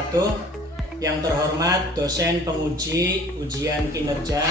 wabarakatuh. Yang terhormat dosen penguji ujian kinerja,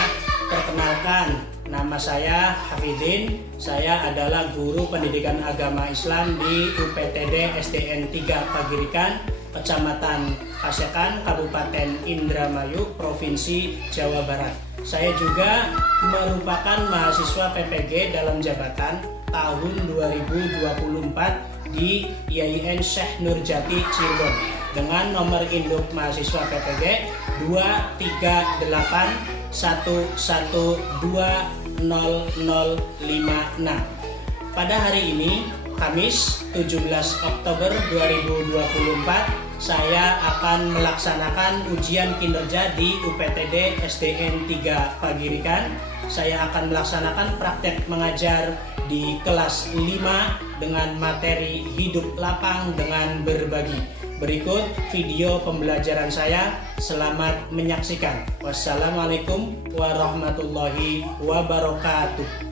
perkenalkan nama saya Hafidin. Saya adalah guru pendidikan agama Islam di UPTD SDN 3 Pagirikan, Kecamatan Pasekan, Kabupaten Indramayu, Provinsi Jawa Barat. Saya juga merupakan mahasiswa PPG dalam jabatan tahun 2024 di IAIN Syekh Nurjati Cirebon dengan nomor induk mahasiswa PPG 23811200056. Pada hari ini, Kamis 17 Oktober 2024, saya akan melaksanakan ujian kinerja di UPTD SDN 3 Pagirikan. Saya akan melaksanakan praktek mengajar di kelas 5 dengan materi hidup lapang dengan berbagi. Berikut video pembelajaran saya. Selamat menyaksikan. Wassalamualaikum warahmatullahi wabarakatuh.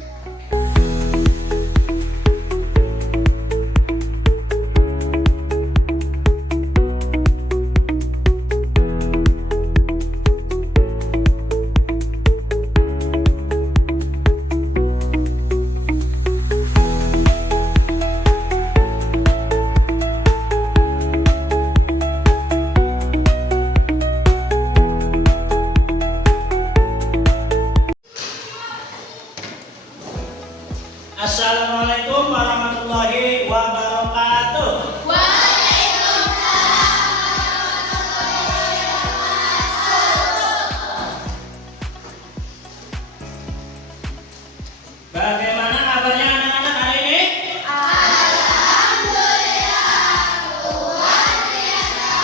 Assalamualaikum warahmatullahi wabarakatuh. Waalaikumsalam warahmatullahi wabarakatuh. Bagaimana kabarnya anak-anak hari ini? Alhamdulillah, luar biasa.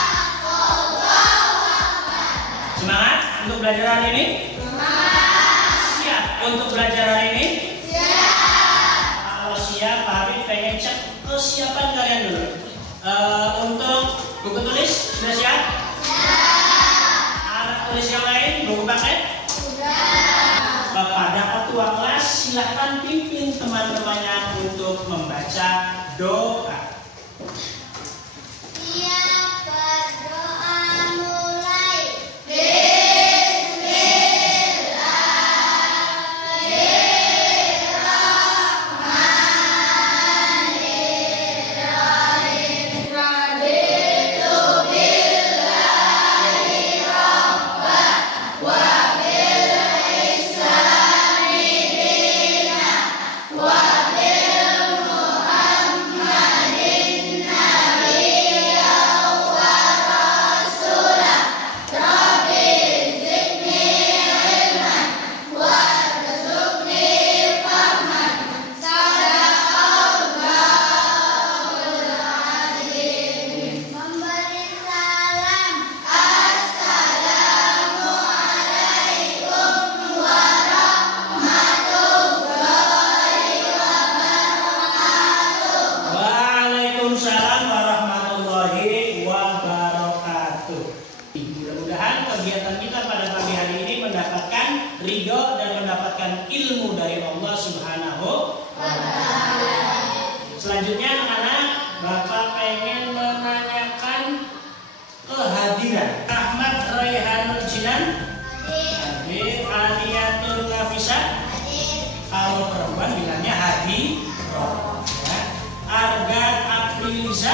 Semangat untuk belajar hari ini? Siap untuk belajar hari ini? Siap, Pak Habib pengen cek kesiapan kalian dulu. Untuk buku tulis sudah siap? Alat tulis yang lain buku paket? Pada ketua kelas silahkan pimpin teman-temannya untuk membaca doa. Siap, berdoa mulai. Waalaikumsalam warahmatullahi wabarakatuh. Mudah-mudahan kegiatan kita pada pagi hari ini mendapatkan ridho dan mendapatkan ilmu dari Allah Subhanahu wa Ta'ala. Selanjutnya anak-anak, Bapak pengen menanyakan kehadiran Ahmad Raihanul Jinan, Hadir. Aliyatul Nafisa, kalau perempuan bilangnya Hadiroh. Arga Apriliza,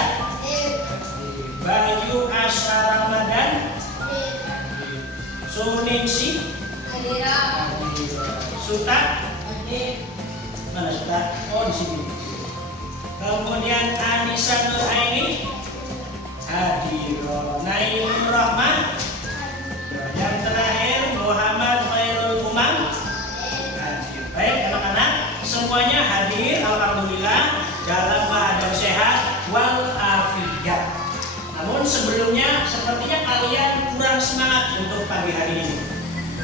Bayu Asra Ramadan, Suningsi, Suta, mana Suta? Oh di sini. Kemudian Anissa Nuraini, Hadiro Nailur Rahman, yang terakhir Muhammad Khairul Umam. Hadir. Baik anak-anak, semuanya hadir, alhamdulillah dalam keadaan sehat walafiat. Namun sebelumnya sepertinya kalian kurang semangat untuk pagi hari ini.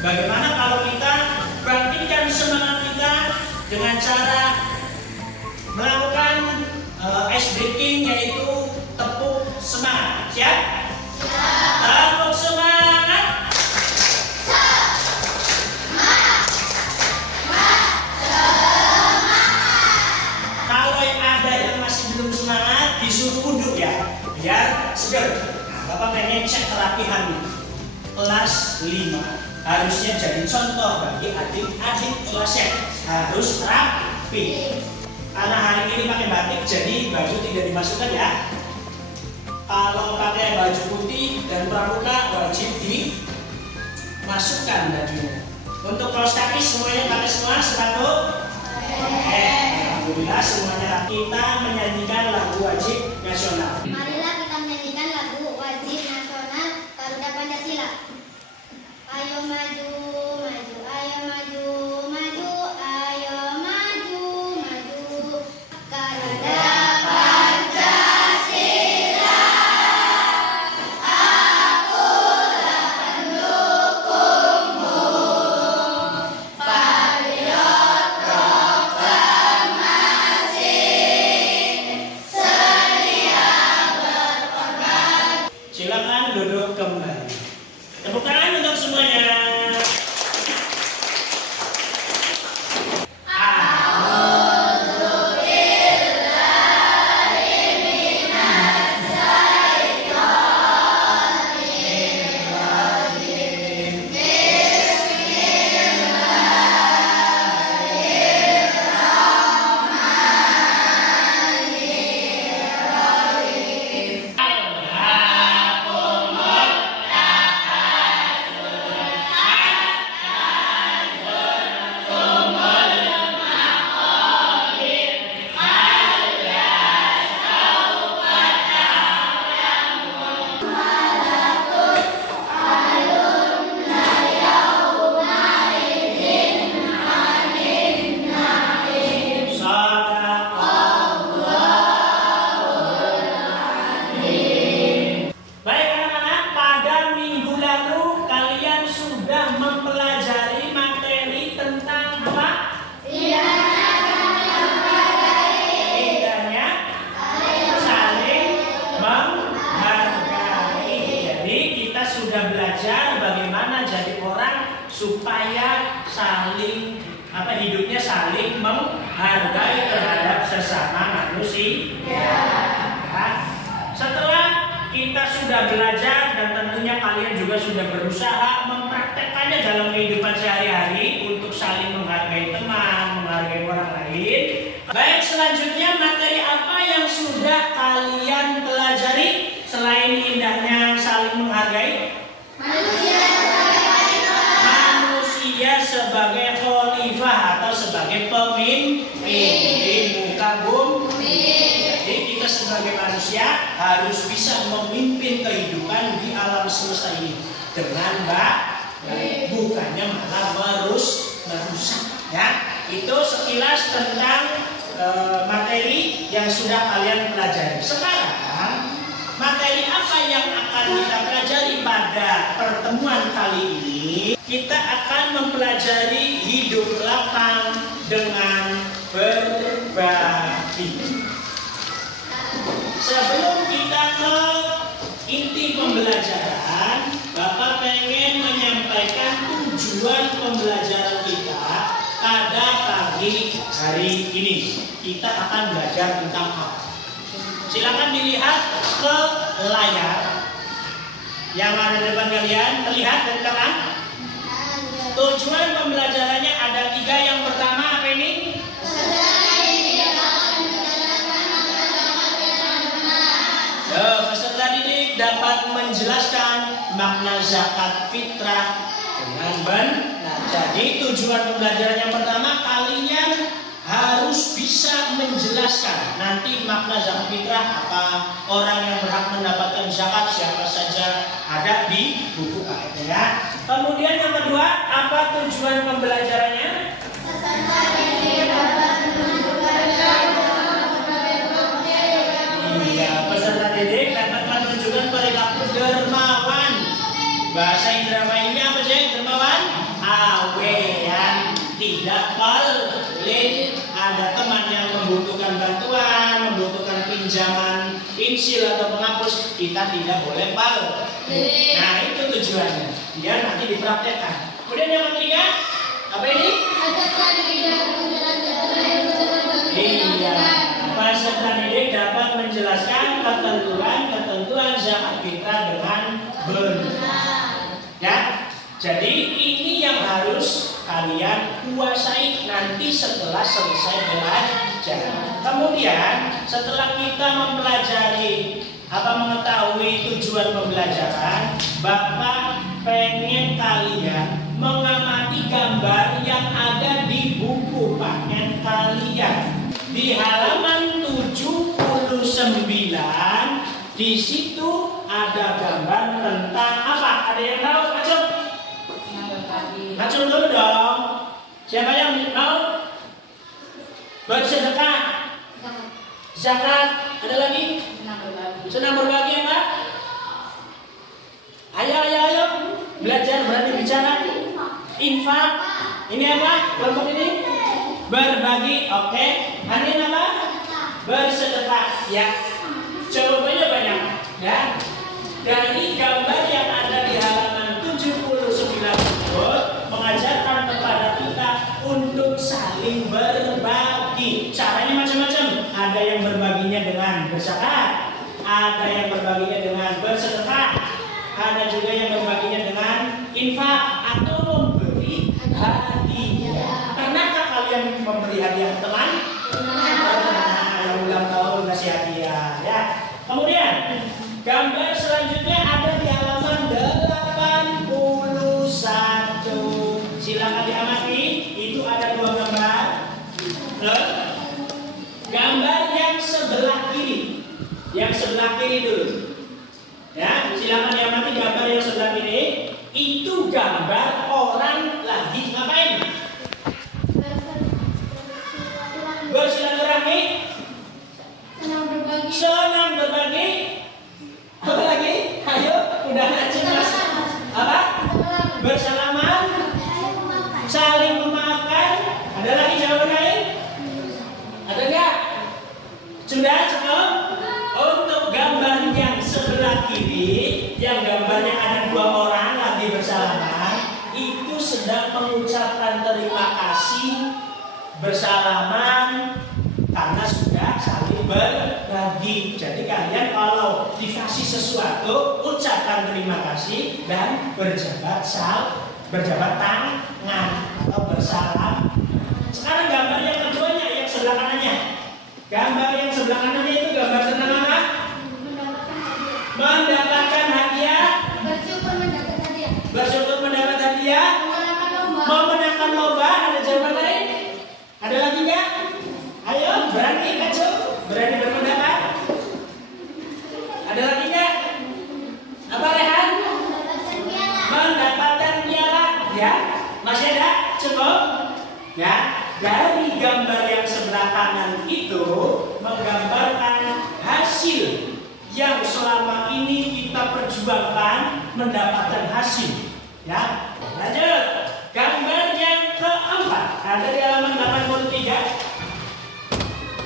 Bagaimana kalau kita bangkitkan semangat kita dengan cara melakukan ice breaking, yaitu tepuk semangat. Siap? Tepuk semangat. Kalau ada yang masih belum semangat, disuruh duduk ya, biar segar. Nah, Bapak pengen cek kelas 5 harusnya jadi contoh bagi adik-adik kelasnya, harus rapi. Karena hari ini pakai batik jadi baju tidak dimasukkan ya. Kalau pakai baju putih dan pramuka wajib dimasukkan bajunya. Untuk kaos kaki semuanya pakai semua sepatu. Alhamdulillah semuanya. Kita menyanyikan lagu wajib nasional. Marilah kita menyanyikan lagu wajib nasional Garuda Pancasila. Ayo maju, maju, ayo maju, maju, ayo maju, maju. Garuda Pancasila, akulah pendukungmu. Patriot proklamasi, sedia berkorban. Silakan duduk kembali. Tepuk tangan untuk semuanya. Baik anak-anak, pada minggu lalu kalian sudah mempelajari materi tentang apa? Indahnya saling menghargai. Jadi kita sudah belajar bagaimana jadi orang supaya saling hidupnya saling menghargai terhadap sesama manusia. Setelah kita sudah belajar dan tentunya kalian juga sudah berusaha mempraktekkannya dalam kehidupan sehari-hari untuk saling menghargai teman, menghargai orang lain. Baik, selanjutnya materi apa yang sudah kalian pelajari selain indahnya saling menghargai? Manusia sebagai khalifah atau sebagai pemimpin di muka bumi. Jadi kita sebagai manusia harus bisa memimpin kehidupan di alam semesta ini dengan baik, bukannya malah merusak. Ya, itu sekilas tentang materi yang sudah kalian pelajari. Sekarang materi apa yang akan kita pelajari pada pertemuan kali ini? Kita akan mempelajari hidup lapang dengan berbagi. Sebelum kita ke inti pembelajaran, Bapak pengen menyampaikan tujuan pembelajaran kita pada pagi hari ini. Kita akan belajar tentang apa? Silakan dilihat ke layar yang ada di depan kalian. Terlihat dari belakang? Tujuan pembelajarannya ada 3. Yang pertama apa ini? Peserta didik dapat menjelaskan makna zakat fitrah dengan benar. Jadi tujuan pembelajaran yang pertama, kalian harus bisa menjelaskan nanti makna zakat fitrah apa, orang yang berhak mendapatkan zakat siapa saja, ada di buku ayatnya. Kemudian yang kedua, apa tujuan pembelajarannya? Peserta didik dapat menunjukkan perilaku dermawan. Bahasa Indramayu apa sih dermawan? Awean, tidak pelit. Ada teman yang membutuhkan bantuan, membutuhkan pinjaman pensil atau penghapus, kita tidak boleh pelit. Nah itu tujuannya, biar nanti dipraktekkan. Kemudian yang ketiga, apa ini? Peserta didik dapat menjelaskan ketentuan zakat fitrah dengan benar. Ya, Jadi ini yang harus kalian kuasai nanti setelah selesai belajar. Kemudian setelah kita mempelajari mengetahui tujuan pembelajaran, Bapak pengen kalian mengamati gambar yang ada di buku paket kalian. Di halaman 79, di situ ada gambar tentang apa? Ada yang tahu? Acung? Acung dulu dong. Siapa yang mau? Bersedekah, zakat, ada lagi? Senang berbagi apa? Ayo. Belajar berani bicara. Infak. Ini apa? Kelompok ini? Berbagi. Oke. Ini apa? Bersedekah. Ya. Jawabannya banyak. Ya. Dari gambar yang ada di halaman 79 tersebut mengajarkan kepada kita untuk saling berbagi. Caranya macam-macam. Ada yang berbaginya dengan berzakat, ada yang berbaginya dengan bersedekah, ada juga yang berbaginya dengan infak atau memberi hadiah. Pernahkah kalian memberi hadiah teman? Yang ulang tahun kasih hadiah, ya. Kemudian gambar selanjutnya ada di halaman 81. Silakan diamati. Itu ada dua gambar. Gambar yang sebelah kiri. Yang sebelah kiri dulu. Ya, silakan diamati gambar yang sebelah kiri. Itu gambar orang lagi ngapain? Bersilaturahmi. Senang berbagi. Apa lagi? Ayo, udah ngaji mas. Apa? Bersalaman. Saling memaafkan. Ada lagi jawaban lain? Ada enggak? Sudah cukup? Untuk gambar yang sebelah kiri, yang gambarnya ada dua orang lagi bersalaman, itu sedang mengucapkan terima kasih, bersalaman, karena sudah saling berbagi. Jadi kalian kalau dikasih sesuatu, ucapkan terima kasih dan berjabat tangan atau bersalam. Sekarang gambar yang keduanya, yang sebelah kanannya. Gambar yang sebelah kanannya itu gambar tentang apa? Mendapatkan hadiah. Bersyukur mendapat hadiah. Memenangkan lomba. Ada jawaban lain? Ada lagi nggak? Ayo, berani kacau, berani berpendapat. Ada lagi nggak? Apa Rehan? Mendapatkan piala. Ya, masih ada? Cukup? Ya, dari gambar yang sebelah kanan itu menggambarkan hasil yang selama ini kita perjuangkan mendapatkan hasil. Ya, lanjut. Gambar yang keempat ada di halaman 83.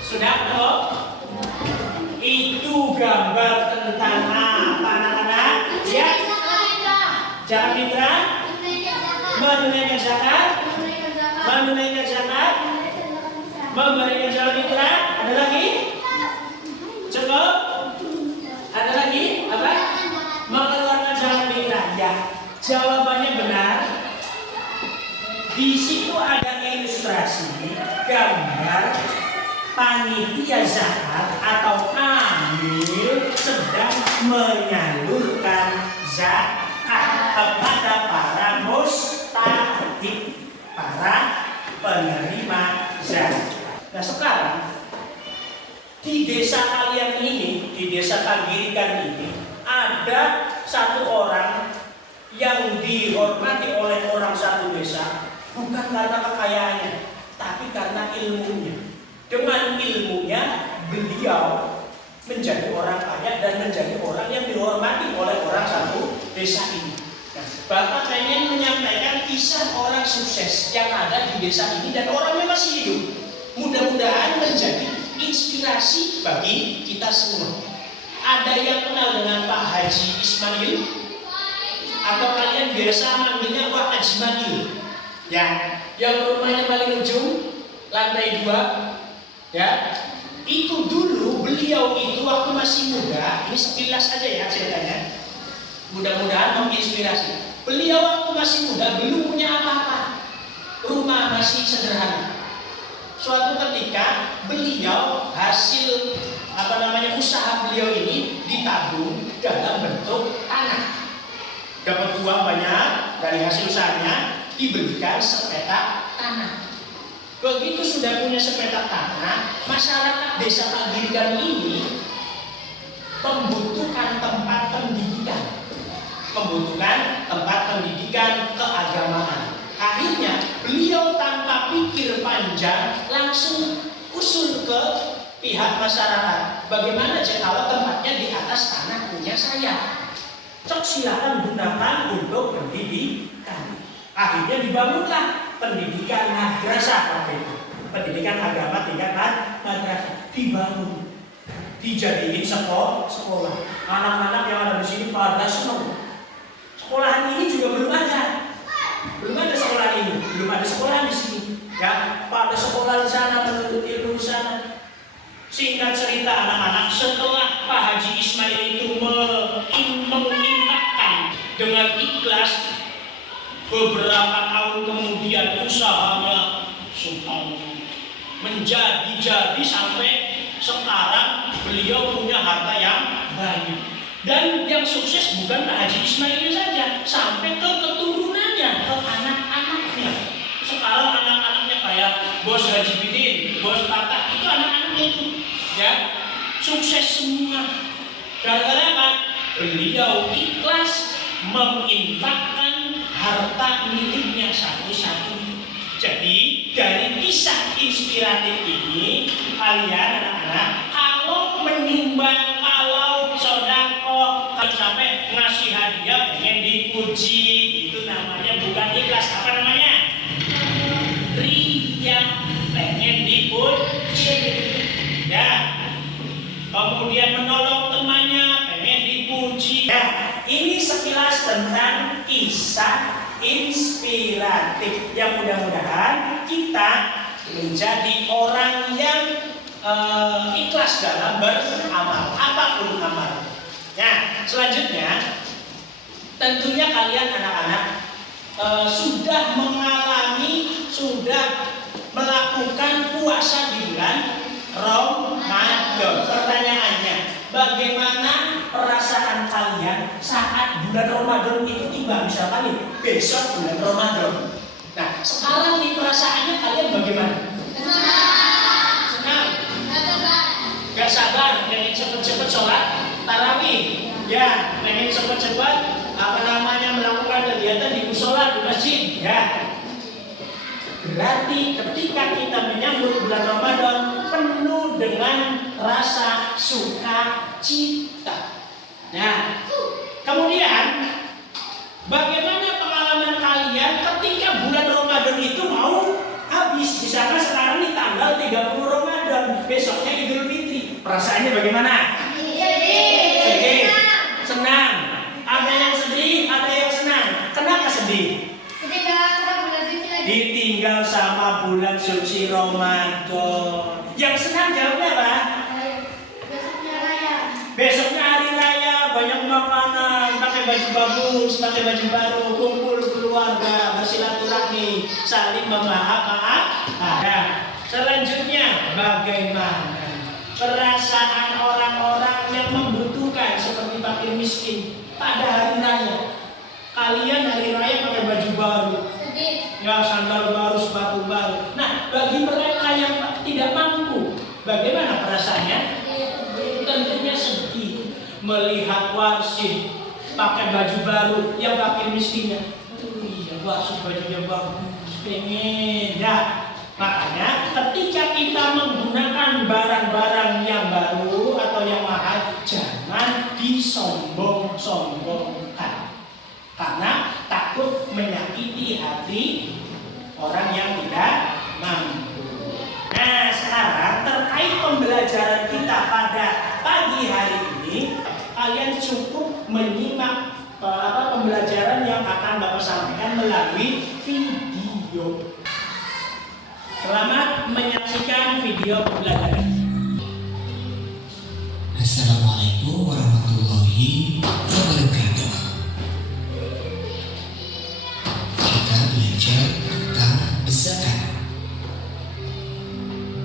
Sudah tahu? Itu gambar tentang apa anak-anak? Ya. Jalan mitra. Menunaikan zakat. Menunaikan zakat. Memberikan jalan mitra. Ada lagi? Cukup? Ada lagi? Apa? Mengeluarkan jalan mitra. Ya. Jawabannya benar. Di situ ada ilustrasi gambar panitia zakat atau amil sedang menyalurkan zakat kepada para mustahik, para penerima zakat. Nah sekarang di desa kalian ini, di desa Tanggirikan ini ada satu orang yang dihormati oleh orang satu desa. Bukan karena kekayaannya, tapi karena ilmunya. Dengan ilmunya, beliau menjadi orang kaya dan menjadi orang yang dihormati oleh orang satu desa ini. Nah, Bapak pengen menyampaikan kisah orang sukses yang ada di desa ini dan orangnya masih hidup. Mudah-mudahan menjadi inspirasi bagi kita semua. Ada yang kenal dengan Pak Haji Ismail? Atau kalian biasa manggilnya Pak Haji Manil? Ya, yang rumahnya paling ujung, lantai 2, ya, itu dulu beliau itu waktu masih muda, ini sekilas aja ya ceritanya, mudah-mudahan menginspirasi. Beliau waktu masih muda belum punya apa-apa, rumah masih sederhana. Suatu ketika beliau hasil usaha beliau ini ditabung dalam bentuk tanah. Dapat uang banyak dari hasil usahanya, diberikan sepetak tanah. Begitu sudah punya sepetak tanah, masyarakat desa Pagirikan ini membutuhkan tempat pendidikan keagamaan. Akhirnya beliau tanpa pikir panjang langsung usul ke pihak masyarakat, bagaimana kalau tempatnya di atas tanah punya saya, cok silakan gunakan untuk pendidikan. Akhirnya dibangunlah pendidikan madrasah waktu itu, pendidikan agama tingkat madrasah dibangun, dijadiin sekolah. Anak-anak yang ada di sini pada senang. Sekolahan ini juga belum ada sekolah ini, belum ada sekolah di sini. Ya, pada sekolah di sana, menuntut ilmu di sana. Singkat cerita anak-anak, setelah Pak Haji Ismail itu menginfakkan dengan ikhlas, beberapa tahun kemudian usahanya menjadi sampai sekarang beliau punya harta yang banyak. Dan yang sukses bukan Pak Haji Ismail saja, sampai ke keturunannya, ke anak-anaknya. Sekarang anak-anaknya kayak Bos Haji Bidin, Bos Patah, itu anak-anaknya itu, ya, sukses semua. Gara-gara apa? Beliau ikhlas menginfakkan harta miliknya satu-satu. Jadi dari kisah inspiratif ini, kalian anak-anak, kalau menyumbang, kalau sodako, kalau sampai ngasih hadiah pengen dipuji, itu namanya bukan ikhlas. Apa namanya? Ria, pengen dipuji. Ya. Kemudian menolong temannya, pengen dipuji. Ya. Ini sekilas tentang kisah inspiratif yang mudah-mudahan kita menjadi orang yang ikhlas dalam beramal, apapun amal. Nah, selanjutnya tentunya kalian anak-anak sudah melakukan puasa di bulan Ramadan. Pertanyaannya, bagaimana perasaan kalian saat bulan Ramadan itu tiba? Misalkan besok bulan Ramadan. Nah, sekarang nih perasaannya kalian bagaimana? Senang. Gak sabar, pengen cepet-cepet sholat tarawih. Ya, pengen cepet-cepet melakukan kegiatan di musola, di masjid. Ya. Berarti ketika kita menyambut bulan Ramadan penuh dengan rasa sukacita. Nah, kemudian bagaimana pengalaman kalian ketika bulan Ramadan itu mau habis? Misalnya sekarang nih tanggal 30 Ramadan, besoknya Idul Fitri. Perasaannya bagaimana? Sedih. Senang. Ada yang sedih, ada yang senang. Kenapa sedih? Ditinggal sama bulan suci Ramadan. Yang senang jawabnya apa? Besoknya hari raya, banyak makanan, pakai baju bagus, pakai baju baru, kumpul keluarga, bersilaturahmi, saling memaafkan. Nah, selanjutnya bagaimana perasaan orang-orang yang membutuhkan seperti fakir miskin pada hari raya? Kalian hari raya pakai baju baru, ya, sandal baru, sepatu baru. Nah, bagi mereka yang tidak mampu, bagaimana perasaannya? Tentunya sedih melihat wasit pakai baju baru, yang fakir miskinnya, iya wasit bajunya bagus, pengen ya. Makanya ketika kita menggunakan barang-barang yang baru atau yang mahal, jangan disombong-sombongkan, karena takut menyakiti hati orang yang tidak mampu. Nah, sekarang terkait pembelajaran kita pada pagi hari ini, kalian cukup menyimak pembelajaran yang akan Bapak sampaikan melalui video. Selamat menyaksikan video pembelajaran. Assalamualaikum warahmatullahi wabarakatuh. belajar tentang zakat.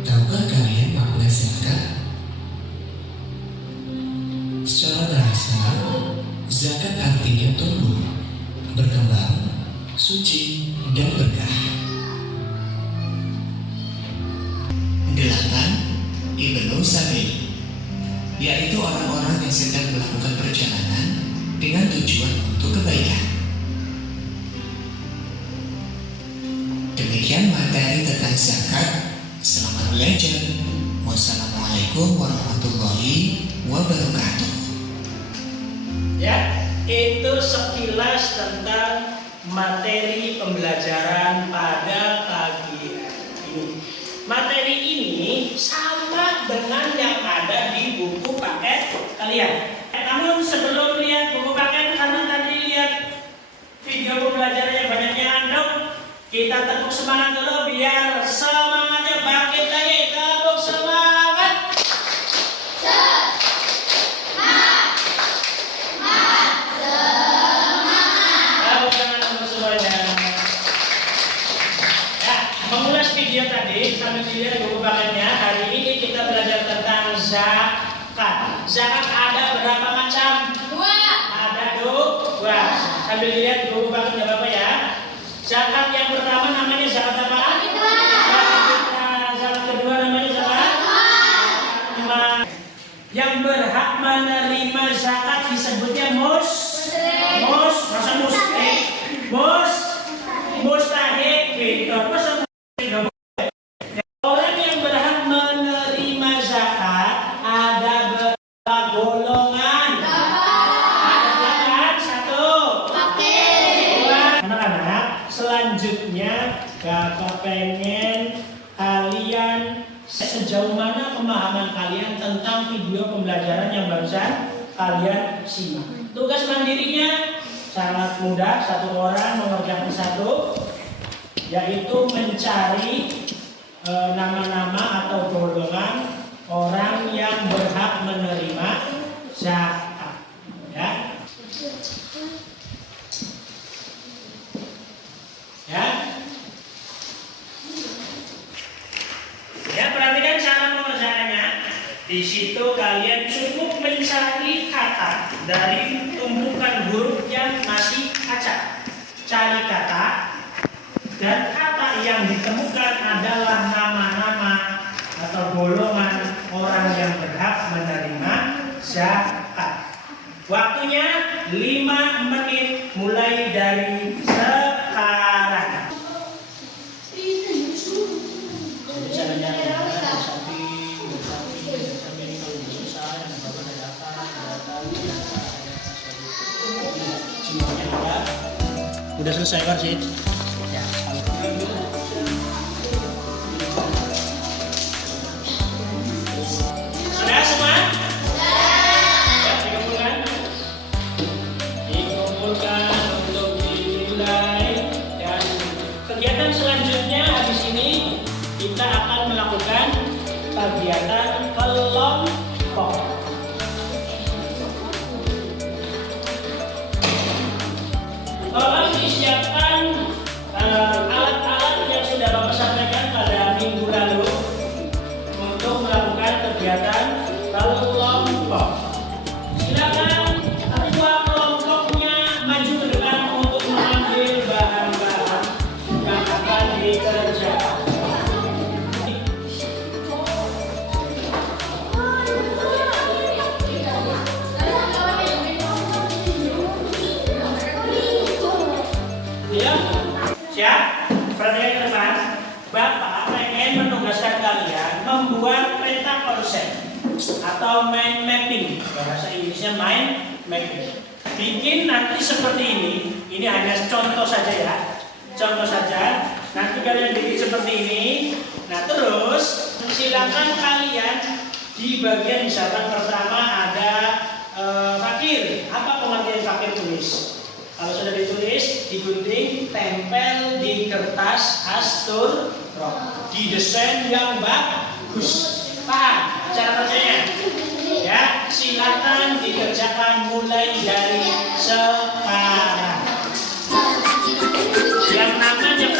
Tahukah kalian makna zakat? Secara bahasa, zakat artinya tumbuh, berkembang, suci, dan berkah. 8. Ibnu Sabil, yaitu orang-orang yang sedang melakukan perjalanan dengan tujuan untuk kebaikan. Demikian materi tentang zakat. Selamat belajar. Wassalamualaikum warahmatullahi wabarakatuh. Ya, itu sekilas tentang materi pembelajaran pada pagi ini. Materi ini sama dengan yang ada di buku paket kalian. Namun sebelum lihat buku paket, karena tadi lihat video pembelajarannya banyaknya andong, kita tepuk semangat dulu biar semangatnya bangkit lagi. Tepuk semangat. Tepuk tangan untuk semuanya. Ya, mengulas video tadi sambil dilihat buku paketnya. Hari ini kita belajar tentang zakat. Zakat ada berapa macam? 2. Ada 2. Sambil dilihat buku paketnya Bapak ya. Zakat yang pertama namanya zakat apa? Zakat fitrah. Zakat kedua namanya zakat mal. Yang berhak menerima zakat disebutnya mustahik. Orang yang berhak menerima zakat ada berapa golongan? Ada kan? 1. Anak-anak, selanjutnya Kakak pengen kalian sejauh mana pemahaman kalian tentang video pembelajaran yang barusan kalian simak. Tugas mandirinya sangat mudah, satu orang mengerjakan satu, yaitu mencari nama-nama atau golongan orang yang berhak menerima zakat. Ya. Ya, perhatikan cara mengerjakannya. Di situ kalian cukup mencari kata dari tumpukan huruf yang masih acak. Cari kata, dan kata yang ditemukan adalah nama-nama atau golongan orang yang berhak menerima zakat. Waktunya 5 menit mulai dari sekarang. Udah selesai kan sih? Ya. Sudah semua? Ya, dikumpulkan untuk dinilai. Dan kegiatan selanjutnya habis ini kita akan melakukan kegiatan kelompok. Tolong disiapkan alat-alat yang sudah Bapak sampaikan pada minggu lalu untuk melakukan kegiatan kelompok. Silakan ketua kelompoknya maju ke depan untuk mengambil bahan-bahan yang akan dikerjakan. Ya, siap? Perhatikan ke depan. Bapak pengen menugaskan kalian membuat peta konsep atau mind mapping. Bahasa Inggrisnya mind mapping. Bikin nanti seperti ini. Ini hanya contoh saja ya. Contoh saja. Nanti kalian bikin seperti ini. Nah terus silakan kalian di bagian misalkan pertama ada fakir. Apa pengertian fakir tulis? Kalau sudah ditulis, digunting, tempel di kertas astur, didesain yang bagus. Paham cara kerjanya? Ya, silakan dikerjakan mulai dari sekarang. Yang namanya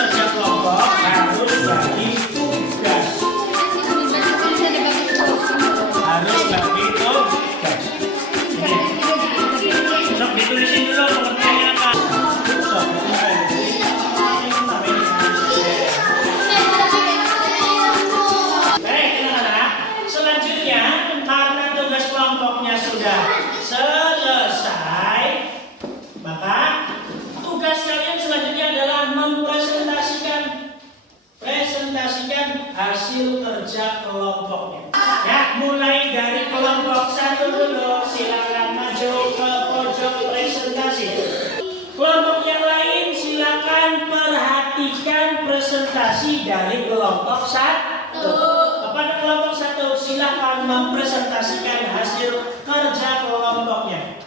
kerja kelompoknya. Ya, mulai dari kelompok 1 dulu, silakan maju ke pojok presentasi. Kelompok yang lain silakan perhatikan presentasi dari kelompok 1. Kepada kelompok 1 silakan mempresentasikan hasil kerja kelompoknya.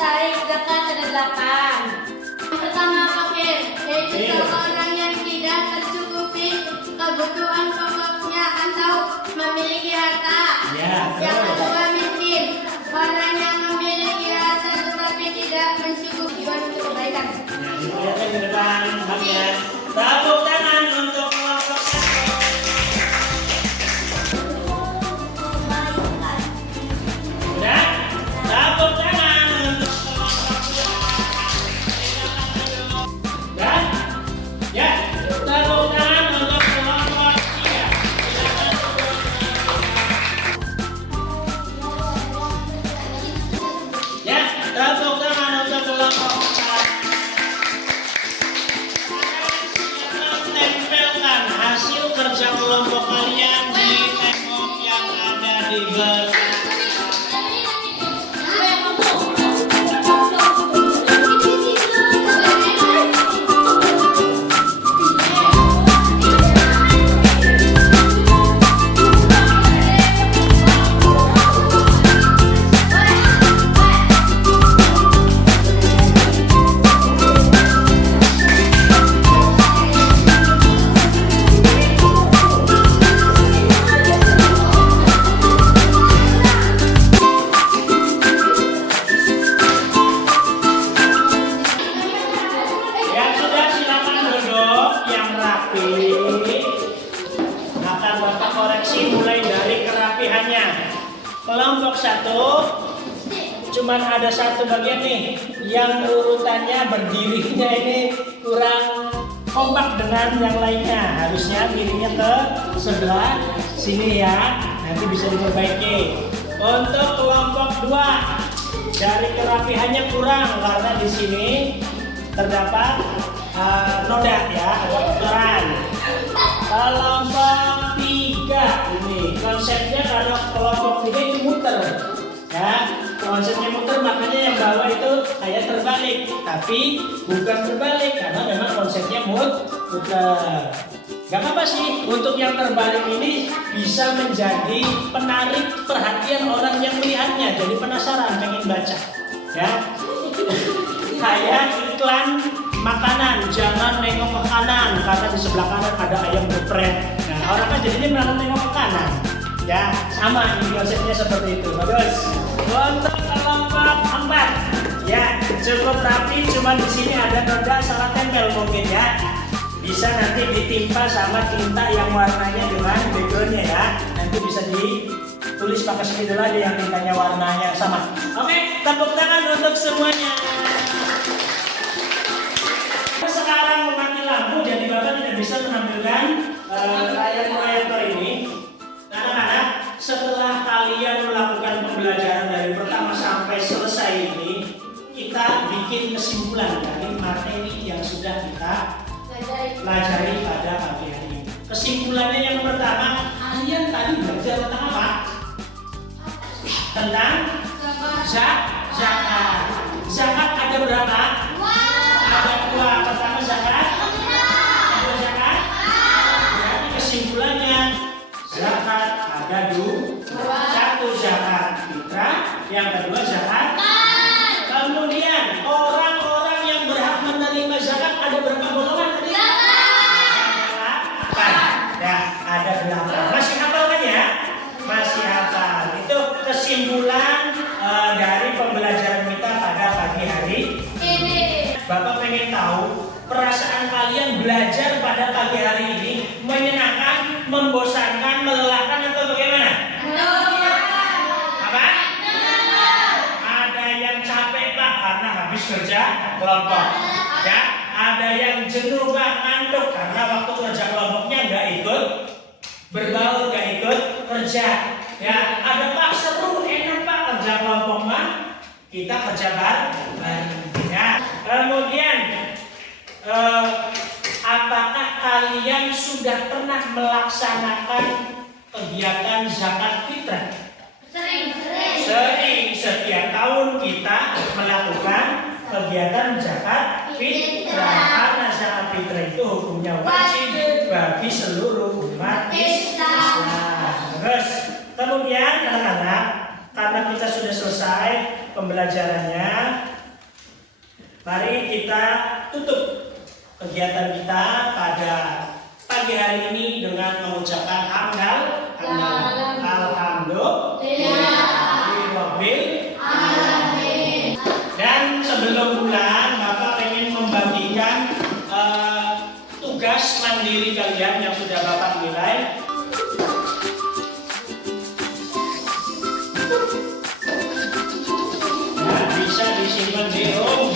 Tarik zakat ada 8. Yang pertama fakir, yaitu seorang yang tidak tercukupi kebutuhan pokoknya atau memiliki harta. Yang kedua miskin, orang yang memiliki harta tetapi tidak mencukupi untuk kebaikan. Lihatkan ke depan, ya. Tepuk tangan untuk kelompok 1. Sudah? Tepuk tangan untuk kelompok 2. Dan ya, tepuk tangan untuk kelompok 3. Ya, tepuk tangan untuk kelompok 4. Tempelkan hasil kerja kelompok kalian di tembok yang ada di belakang. Yang sudah silakan duduk yang rapi. Akan Bapak koreksi mulai dari kerapihannya. Kelompok 1 cuman ada satu bagian nih yang urutannya berdirinya ini kurang kompak dengan yang lainnya. Harusnya dirinya ke sebelah sini ya. Nanti bisa diperbaiki. Untuk kelompok 2 dari kerapihannya kurang karena di sini terdapat noda ya, ada kotoran. Kelompok 3 ini konsepnya kalau kelompok 3 itu muter ya, konsepnya muter, makanya yang bawah itu kayak terbalik, tapi bukan terbalik karena memang konsepnya muter. Gak apa-apa sih, untuk yang terbalik ini bisa menjadi penarik perhatian orang yang melihatnya, jadi penasaran pengen baca ya. Kayak iklan makanan, jangan nengok ke kanan karena di sebelah kanan ada ayam geprek. Nah, orang kan jadinya malah nengok ke kanan. Ya, sama ini konsepnya seperti itu. Bagus. Untuk kelompok 4, ya cukup rapi, cuma di sini ada noda salah tempel mungkin ya. Bisa nanti ditimpa sama tinta yang warnanya dengan backgroundnya ya. Nanti bisa ditulis pakai spidol aja yang tintanya warnanya sama. Oke, tepuk tangan untuk semuanya. Sekarang mati lampu, jadi Bapak tidak bisa menampilkan layar proyektor ini. Anak-anak, setelah kalian melakukan pembelajaran dari pertama sampai selesai ini, kita bikin kesimpulan dari materi yang sudah kita pelajari pada pagi hari ini. Kesimpulannya yang pertama, kalian tadi belajar tentang apa? Tentang zakat. Zakat ada berapa? Ada 2. Pertama zakat. Kedua zakat. Berarti kesimpulannya zakat ada 2. 1 zakat fitrah, yang kedua zakat. Kemudian orang-orang yang berhak menerima zakat ada berapa golongan tadi? 8. Ya, ada 8. Masih hafal kan ya? Masih hafal. Itu kesimpulan dari pembelajaran kita pada pagi hari ini. Bapak pengen tahu perasaan kalian belajar pada pagi hari ini menyenangkan, membosankan, melelahkan atau bagaimana? Apa? Ada yang capek Pak karena habis kerja kelompok. Ya, ada yang jenuh Pak, ngantuk karena waktu kerja kelompoknya nggak ikut bergaul, nggak ikut kerja. Ya, ada Pak seru, enak Pak kerja kelompok mah. Kita kerja bareng. Ya. Kemudian apakah kalian sudah pernah melaksanakan kegiatan zakat fitrah? Sering. Sering, setiap tahun kita melakukan kegiatan zakat fitrah. Karena zakat fitrah itu hukumnya wajib bagi seluruh umat Islam. Terus, kemudian anak-anak, karena kita sudah selesai pembelajarannya, mari kita tutup kegiatan kita pada pagi hari ini dengan mengucapkan alhamdulillah. Dan sebelum pulang, Bapak ingin membagikan tugas mandiri kalian yang sudah Bapak nilai. Nah, bisa disimpan di room.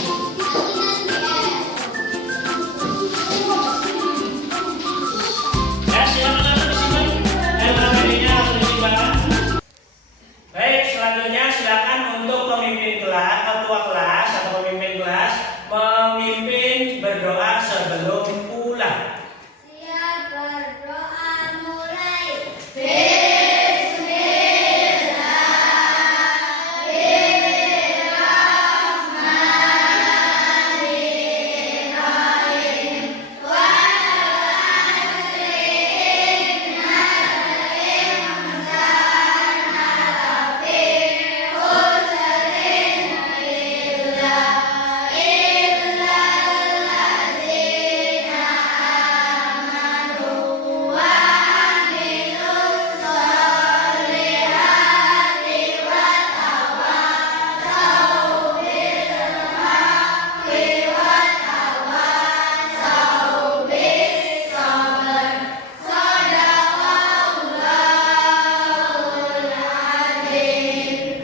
Ya, silakan langsung disimpan. Materinya langsung disimpan. Baik, selanjutnya silakan untuk pemimpin kelas, ketua kelas atau pemimpin kelas memimpin berdoa sebelum pulang. Siap berdoa mulai.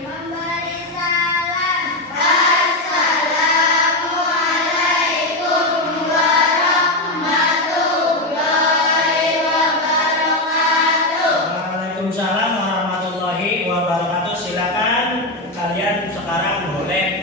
Memberi salam. Assalamualaikum warahmatullahi wabarakatuh. Waalaikumsalam warahmatullahi wabarakatuh. Silakan kalian sekarang boleh